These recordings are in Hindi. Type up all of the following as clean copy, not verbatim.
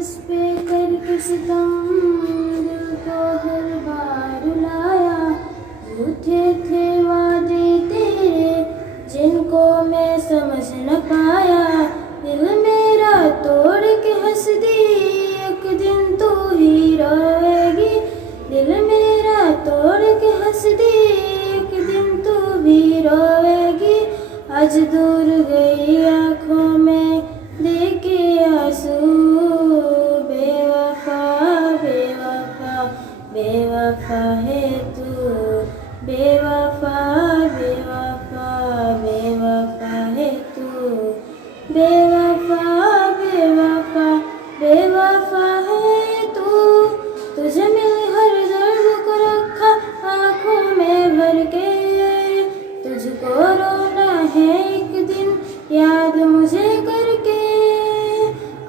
उस पे करके सितम, दिल को हर बार रुलाया। झूठे थे वादे तेरे जिनको मैं समझ न पाया। दिल मेरा तोड़ के हंस दी, एक दिन तू ही रोएगी। दिल मेरा तोड़ के हंस दी, एक दिन तू भी रोएगी। आज दूर गई आँखों में देखे आंसू, बेवफा बेवफा बेवफा है तू। बेवफा बेवफा बेवफा है तू। बेवफा बेवफा बेवफा है तू। तुझे मिले हर दर्द को रखा आँखों में भर के। तुझको रोना है एक दिन याद मुझे करके।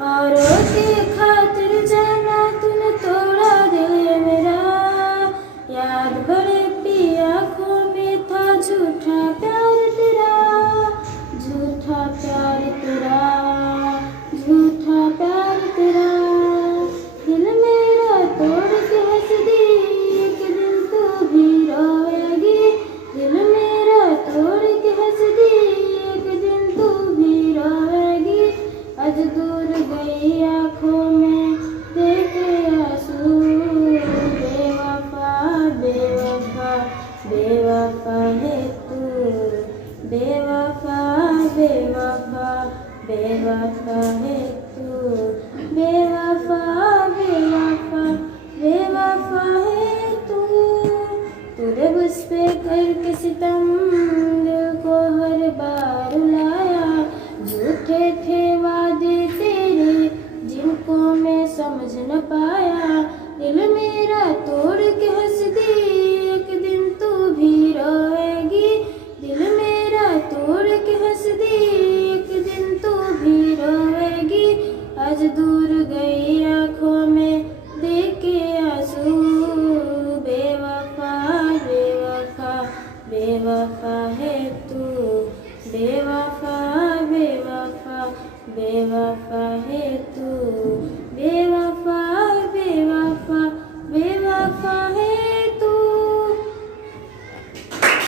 औरों के खातिर जाना तूने तोड़ा दिल ये मेरा। याद बड़े पी आँखों में था झूठा प्यार तेरा। झूठा प्यार तेरा, झूठा प्यार तेरा। दिल मेरा तोड़ के हंस दी, एक दिन तू भी रोएगी। दिल मेरा तोड़ के हंस दी, एक दिन तू भी रोएगी। आज दूर गई आँखों में देखे आंसू, बेवफा बेवफा बेवफा है तू। बेवफा बेवफा बेवफा है तू। बेवफा बेवफा बेवफा है तू। तूने मुझ पे करके सितम, दिल को हर बार रुलाया। झूठे थे वादे तेरे जिनको मैं समझ न पाया। दिल मेरा तोड़ के हंस दी, एक दिन तू भी रोएगी। दिल मेरा तोड़ के हंस दी, एक दिन तू भी रोएगी। आज दूर गई आँखों में देखे आंसू, बेवफा बेवफा बेवफा है तू। बेवफा बेवफा बेवफा है तू। बेवफा